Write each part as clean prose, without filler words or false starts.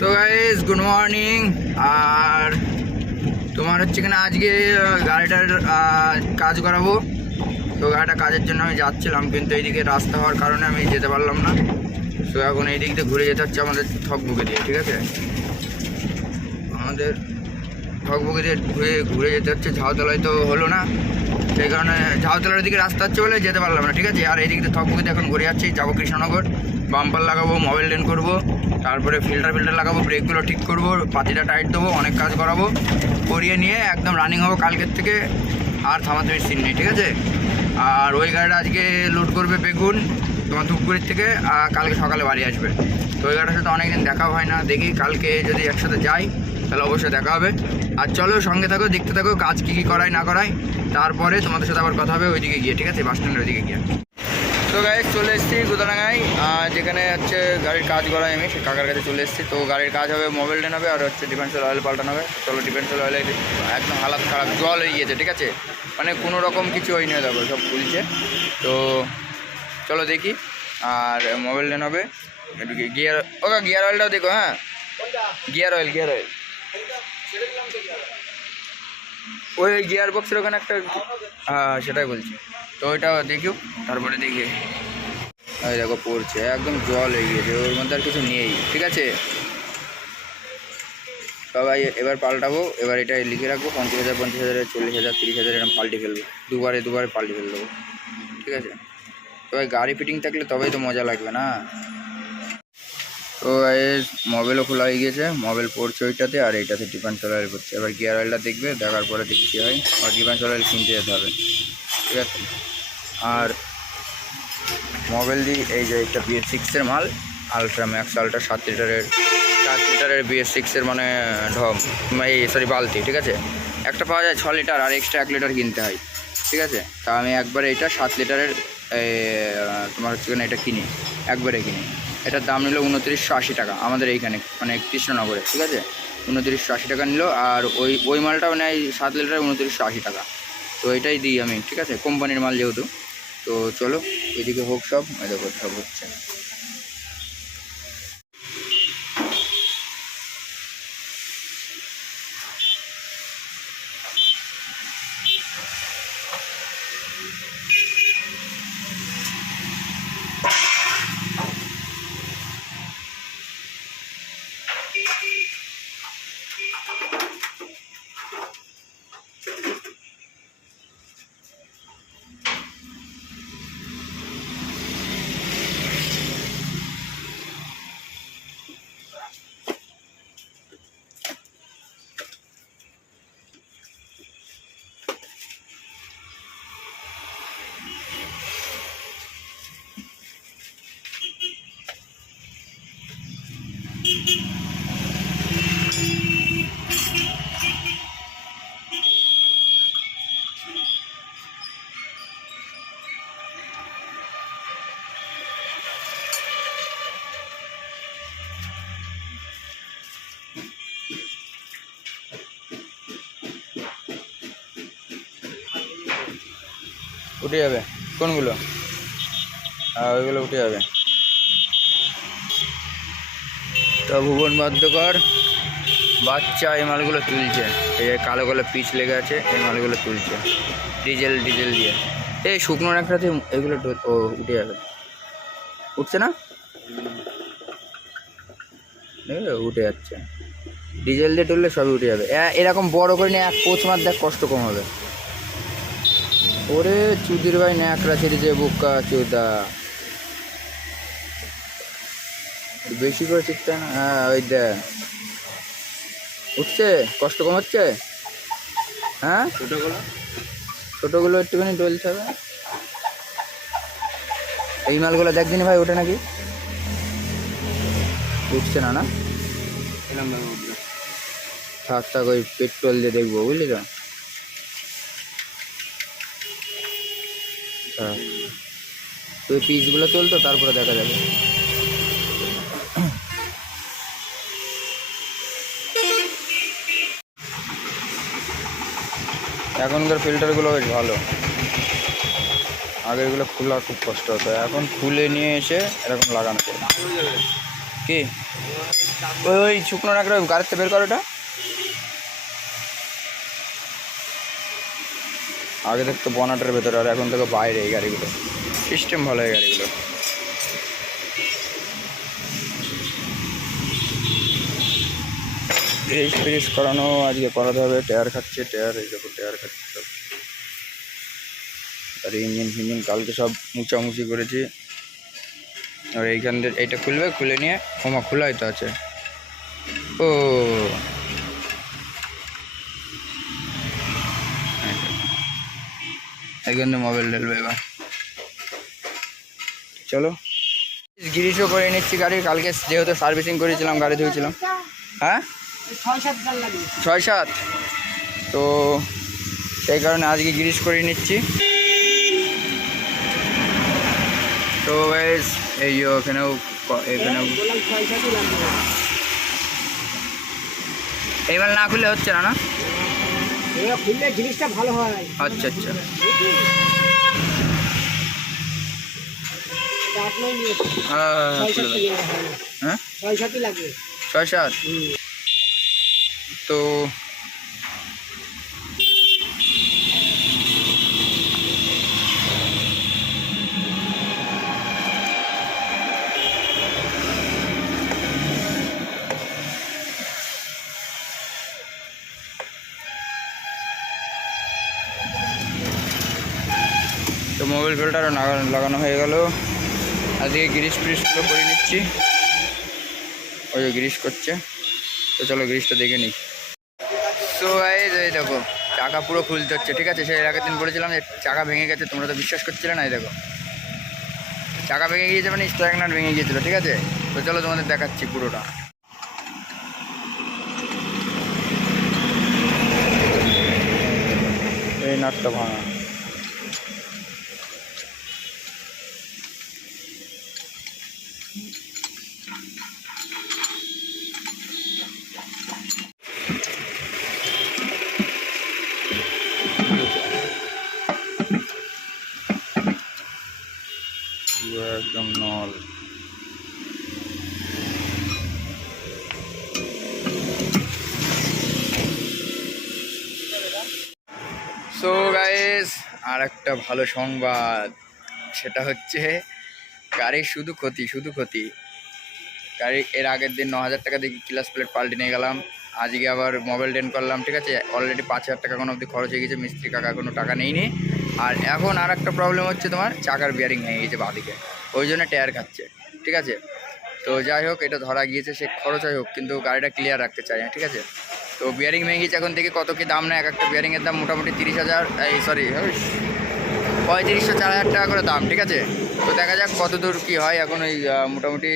So guys good morning. আর তোমার হচ্ছে কিনা আজকে গাড়িটার কাজ করাবো। তো গাড়িটা কাজের জন্য আমি যাচ্ছিলাম, কিন্তু এইদিকে রাস্তা হওয়ার কারণে আমি যেতে পারলাম না। তো এখন এই দিক দিয়ে ঘুরে যেতে হচ্ছে আমাদের ঠকবুকে দিয়ে, ঠিক আছে? আমাদের ঠকবুকে দিয়ে ঘুরে যেতে হচ্ছে। ঝাউতলায় তো হলো না, সেই কারণে ঝাউতলার দিকে রাস্তা হচ্ছে বলে যেতে পারলাম না, ঠিক আছে? আর এই দিক দিয়ে ঠকবুকে দিয়ে এখন ঘুরে যাচ্ছি, যাবো কৃষ্ণনগর। বাম্পার লাগাবো, মোবাইল লেন করবো, তারপরে ফিল্টার লাগাবো, ব্রেকগুলো ঠিক করবো, পাতিটা টাইট দেবো, অনেক কাজ করাবো। করিয়ে নিয়ে একদম রানিং হবো কালকের থেকে। আর থামাতে সিন নেই, ঠিক আছে? আর ওই গাড়িটা আজকে লোড করবে বেগুন তোমার ধূপগুড়ির থেকে, কালকে সকালে বাড়ি আসবে। তো ওই গাড়িটার সাথে অনেকদিন দেখাও হয় না, দেখি কালকে যদি একসাথে যাই তাহলে অবশ্যই দেখা হবে। আর চলো সঙ্গে থাকো, দেখতে থাকো কাজ কী কী করায় না করায়, তারপরে তোমাদের সাথে আবার কথা হবে ওইদিকে গিয়ে, ঠিক আছে? বাস স্ট্যান্ডের ওইদিকে গিয়ে। তো গাড়ি চলে এসেছি গুদারাঙ্গায়, যেখানে হচ্ছে গাড়ির কাজ করায় আমি, সেই কাকার কাছে চলে এসেছি। তো গাড়ির কাজ হবে, মোবাইল টেন হবে, আর হচ্ছে ডিফেন্সের অয়েল পাল্টানো হবে। চলো, ডিফেন্সের অয়েল একদম হালাত খারাপ, জল হয়ে গিয়েছে, ঠিক আছে? মানে কোনো রকম কিছু হয়নি, দেখো সব খুলছে। তো চলো দেখি। আর মোবাইল টেন হবে, এদিকে গিয়ার, ওকে গিয়ার অয়েলটাও দেখো। হ্যাঁ, গিয়ার অয়েল ওই গিয়ার বক্সের ওখানে একটা, হ্যাঁ সেটাই বলছি। তো ওইটা দেখিও, তারপরে দেখি। ওই দেখো পড়ছে, একদম জল হয়ে গিয়েছে, ওর মধ্যে আর কিছু নেই, ঠিক আছে? সবাই এবার পাল্টাবো। এবার এটা লিখে রাখবো 50,000, 50,000, 40,000, 30,000 এরকম পাল্টে ফেলবো, দুবারে পাল্টে ফেল দেবো, ঠিক আছে? তবে গাড়ি ফিটিং থাকলে তবেই তো মজা লাগবে না। তো এর মোবাইলও খোলা হয়ে গিয়েছে, মোবাইল পড়ছে ওইটাতে, আর এইটাতে ডিফেন্সের অয়েল করছে। এবার গিয়ার অয়েলটা দেখবে, দেখার পরে দেখি কী হয়। আর ডিফেন্সের অয়েল কিনতে যেতে হবে, ঠিক আছে? আর মোবাইল দিয়ে এই যে একটা BS6-এর মাল, আলট্রা ম্যাক্স আলট্রা 7 লিটারের BS6-এর মানে বালতি, ঠিক আছে? একটা পাওয়া যায় 6 লিটার, আর এক্সট্রা 1 লিটার কিনতে হয়, ঠিক আছে? তা আমি একবারে এটা 7 লিটারের তোমার হচ্ছে এটা কিনি, একবারে কিনি। এটার দাম নিল 2980 টাকা আমাদের এইখানে, মানে কৃষ্ণনগরে, ঠিক আছে? 2980 টাকা নিল। আর ওই মালটাও নেয় 7 লিটারের 2980 টাকা। তো এটাই দিই আমি, ঠিক আছে? কোম্পানির মাল যেহেতু। তো চলো এদিকে হোক সব, দেখো সব হচ্ছে। উঠে যাবে কোনগুলো? ওইগুলো উঠে যাবে। তো ভুবন বাদ্যকর বাচ্চা এই মালগুলো তুলছে, এই যে কালো কালো পিচ লেগে আছে, এই মালগুলো তুলছে ডিজেল দিয়ে। এই শুকনো একটাতে এগুলো উঠে যাবে, উঠছে না, উঠে যাচ্ছে। ডিজেল দিয়ে তুললে সবই উঠে যাবে। এরকম বড় করে নিয়ে এক পোচ মার দেখ, কষ্ট কম হবে। ওরে চুদির ভাই ন্যাকড়া ছেড়ে যে বুকা চুদা, বেশি করে চিকতে না। হ্যাঁ ওই দেখ উঠছে, কষ্ট কম হচ্ছে। হ্যাঁ ছোটোগুলো একটুখানি ডলতে হবে। এই মালগুলো দেখ দিনি ভাই, ওঠে নাকি? উঠছে না, না থাক ওই পেট্রোল দিয়ে দেখবো, বুঝলি তো? হ্যাঁ তুই পিসগুলো চলতো, তারপরে দেখা যাবে। এখনকার ফিল্টারগুলো বেশ ভালো, আগে এগুলো খোলা খুব কষ্ট হতো, এখন খুলে নিয়ে এসে এরকম লাগানো যায়। কি ওই শুকনো নাকড়া গাড়িতে বের করো ওটা। আগে দেখতো বনাটের ভেতরে, আর এখন থেকে বাইরে এই গাড়িগুলো। সিস্টেম ভালো এই গাড়িগুলো। গ্রিস ফ্রিস করানো আজকে করাতে হবে। টায়ার খাচ্ছে, টায়ার এই দেখো টায়ার খাচ্ছে সব। আর ইঞ্জিন ফিঞ্জিন কালকে সব মুচামুচি করেছি। আর এইখান দিয়ে এইটা খুলবে, খুলে নিয়ে ওমা খোলাই তো আছে। ও এইখান দিয়ে মোবাইল ঢেলবে এবার। চলো গ্রিসও করে নিচ্ছি গাড়ি। কালকে যেহেতু সার্ভিসিং করেছিলাম, গাড়ি ধুয়েছিলাম। হ্যাঁ 6-7, তো সেই কারণে আজকে গ্রিস করে নিচ্ছি। তো গাইস এই এখানেও এইবার না খুললে হচ্ছে না, না খুললে জিনিসটা ভালো হয়। আচ্ছা আচ্ছা, হ্যাঁ 6-7 লাগবে। 6-7 তো মোবাইল ফিল্টারও লাগানো হয়ে গেল। আজকে গ্রিস ফ্রিসগুলো করে নিচ্ছি। ওই যে গ্রিস করছে, তো চলো গ্রিসটা দেখে নিই। তো এই দেখো চাকা পুরো খুলতে হচ্ছে, ঠিক আছে। সেই আগের দিন বলেছিলাম যে চাকা ভেঙে গেছে, তোমরা তো বিশ্বাস করছিলে না। এই দেখো চাকা ভেঙে গিয়েছে, মানে স্ট্রাইক নাট ভেঙে গিয়েছিলো, ঠিক আছে। তো চলো তোমাদের দেখাচ্ছি পুরোটা। এই নাটটা ভাঙা। একদম নল। সো গাইস আর একটা ভালো সংবাদ, সেটা হচ্ছে গাড়ির শুধু ক্ষতি। গাড়ি এর আগের দিন 9,000 টাকা দিয়ে ক্লাস প্লেট পাল্টে নিয়ে গেলাম। আজকে আবার মোবাইল ডেন করলাম, ঠিক আছে। অলরেডি 5,000 টাকা কোনো অবধি খরচ হয়ে গেছে, মিস্ত্রি কাকা কোনো টাকা নেইনি। আর এখন আর একটা প্রবলেম হচ্ছে, তোমার চাকার বিয়ারিং ভেঙে গেছে বাঁদিকে, ওই জন্য টায়ার খাচ্ছে, ঠিক আছে। তো যাই হোক, এটা ধরা গিয়েছে, সে খরচ হোক, কিন্তু গাড়িটা ক্লিয়ার রাখতে চাই, ঠিক আছে। তো বিয়ারিং ভেঙে গেছে, এখন থেকে কত কি দাম নেয়, এক একটা বিয়ারিংয়ের দাম মোটামুটি 30,000 3500-4000 টাকা করে দাম, ঠিক আছে। তো দেখা যাক কত দূর কী হয়। এখন ওই মোটামুটি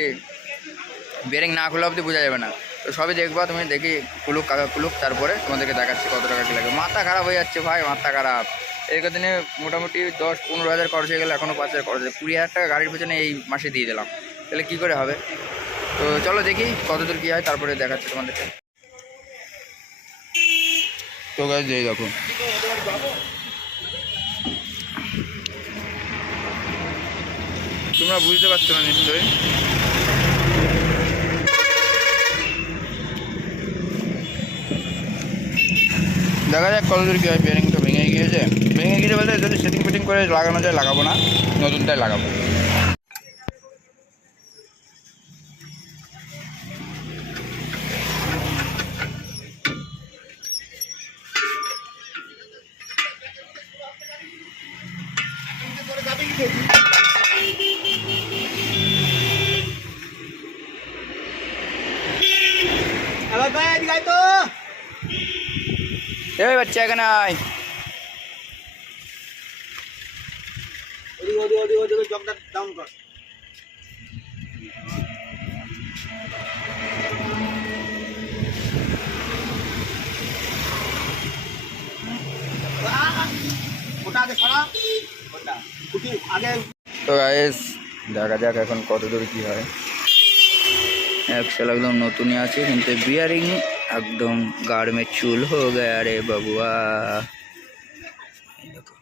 বিয়ারিং না খোলা অবধি বোঝা যাবে না। তো সবই দেখবা তুমি, দেখি খুলুক কাকা খুলুক, তারপরে তোমাদেরকে দেখাচ্ছি কত টাকা কী লাগে। মাথা খারাপ হয়ে যাচ্ছে ভাই, মাথা খারাপ। এই কদিনে মোটামুটি 10-15 হাজার খরচ হয়ে গেলে, এখনও 5,000 খরচ হয়ে 20,000 টাকা গাড়ির পেছনে এই মাসে দিয়ে দিলাম, তাহলে কী করে হবে। তো চলো দেখি কত দূর কী হয়, তারপরে দেখাচ্ছি তোমাদেরকে। তো গাইস এই দেখো তোমরা বুঝতে পারছো না নিশ্চয়ই। দেখা যাক কত দূর কী হয়। বিয়ারিংটা ভেঙে গিয়েছে বলতে, যদি সেটিং ফিটিং করে লাগানো যায় লাগাবো, না নতুনটাই লাগাবো। এই বাচ্চা এখানে আয়। তো গাইস দেখা যাক এখন কত দূর কী হয়। एक्सेल एकदम नतून ही আছে, কিন্তু বিয়ারিং একদম गाड़ में चूल हो गया रे बबुआ। देखो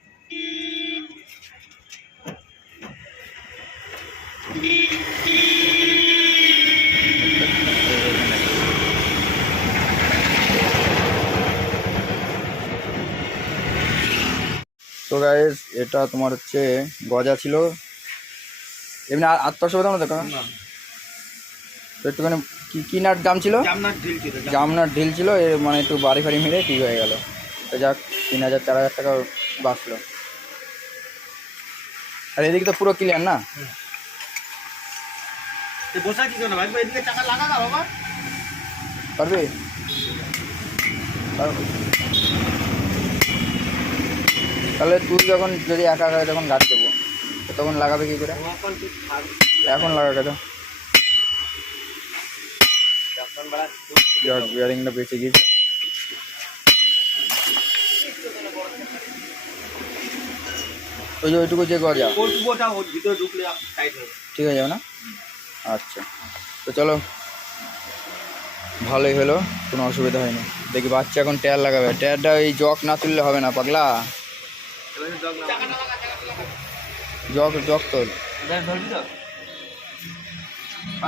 তো গাইস এটা তোমার হচ্ছে গজা ছিল, এমনি 800 দাম দেখো তো একটুখানি কি নাট দাম ছিল, জামনাট ঢিল ছিল, এর মানে একটু বাড়ি ফাড়ি মেরে ঠিক হয়ে গেল। তো যাক 3000-4000 টাকা বাঁচলো। আর এদিকে তো পুরো ক্লিয়ার না, পারবি? তাহলে তুই যখন যদি একা একা তখন গাড়ি দেবো, তো তখন লাগাবে কি করে? এখন লাগাবে তো বিয়ারিংটা বেঁচে গিয়েছে। ওই যে ওইটুকু যে গজা ঠিক হয়ে যাবে না? আচ্ছা, তো চলো ভালোই হলো, কোনো অসুবিধা হয়নি। দেখি বাচ্চা এখন টায়ার লাগাবে, টায়ারটা এই জক না তুললে হবে না পাগলা, জক তোল।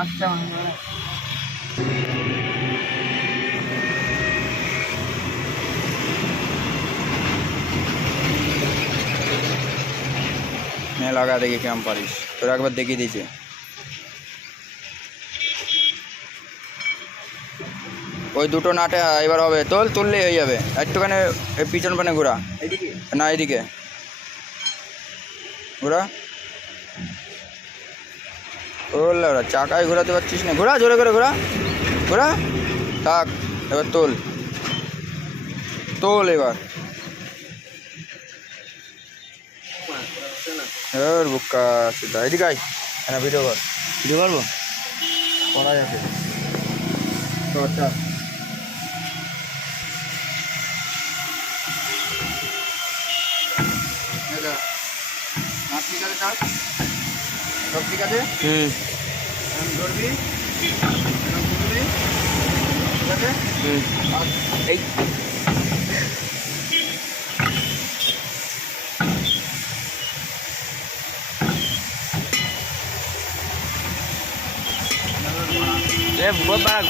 আচ্ছা লাগা দেখি কেমন পারিস, তোর একবার দেখিয়ে দিয়েছে। ওই দুটো নাটে এবার হবে, তুললেই হয়ে যাবে। একটুখানি পিছন পানে ঘোরা, না এইদিকে ঘোরা, ওরা চাকায় ঘোরাতে পারছিস না, ঘোরা জোরে করে ঘোরা, ঘোরা থাক। এবার তোল এবার, এবার বুকা সিদ্ধা এদিকে আয়, হ্যাঁ ভিডিও পারবো করা যাবে তো। আচ্ছা ঠিক আছে, সব ঠিক আছে, ধরবি ঠিক আছে। এই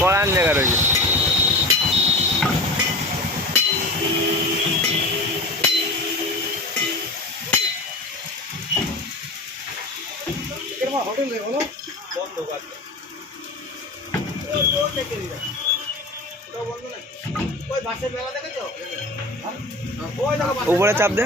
গড়ান জায়গা রয়েছে, উপরে চাপ দে।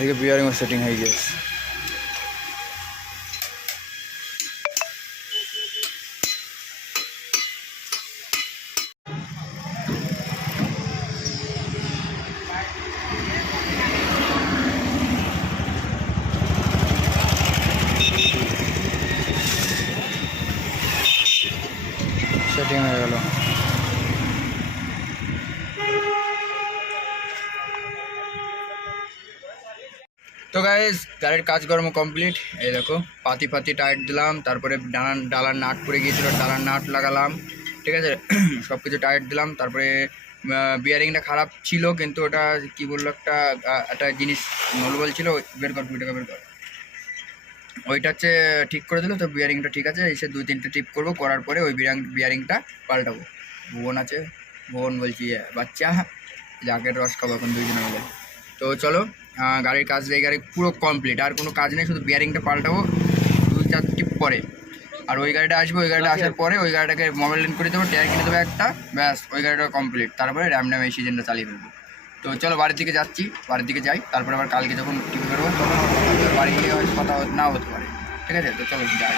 এদিকে বিয়ারিং সেটিং হয়ে গিয়েছে। সেটিং হয়ে গেল। তো গাইস গাড়ির কাজকর্ম কমপ্লিট, এই দেখো পাতি টাইট দিলাম, তারপরে ডালার নাট পড়ে গিয়েছিল, ডালার নাট লাগালাম, ঠিক আছে সব কিছু টাইট দিলাম। তারপরে বিয়ারিংটা খারাপ ছিল, কিন্তু ওটা কি বললো একটা জিনিস নলবল ছিল, বের কর ওইটা হচ্ছে ঠিক করে দিল। তো বিয়ারিংটা ঠিক আছে, এসে 2-3টে টিপ করবো, করার পরে ওই বিয়ারিংটা পাল্টাবো। ভুবন আছে, ভুবন বলছি বাচ্চা, জাকের রস খাবো এখন 2 জনে মিলে। তো চলো গাড়ির কাজ এই গাড়ি পুরো কমপ্লিট, আর কোনো কাজ নেই, শুধু বিয়ারিংটা পাল্টাবো 2-4 টিপ পরে। আর ওই গাড়িটা আসবে, ওই গাড়িটা আসার পরে ওই গাড়িটাকে মোবাইল লিঙ্ক করে দেবো, টায়ার কিনে দেবো একটা, ব্যাস ওই গাড়িটা কমপ্লিট। তারপরে র্যাম ড্যাম এই সিজনটা চালিয়ে ফেলবো। তো চলো বাড়ির দিকে যাচ্ছি, বাড়ির দিকে যাই, তারপরে আবার কালকে যখন টিভি করবো তখন বাড়ি গিয়ে হয়তো কথা নাও হতে পারে। ঠিক আছে, তো চলো যাই।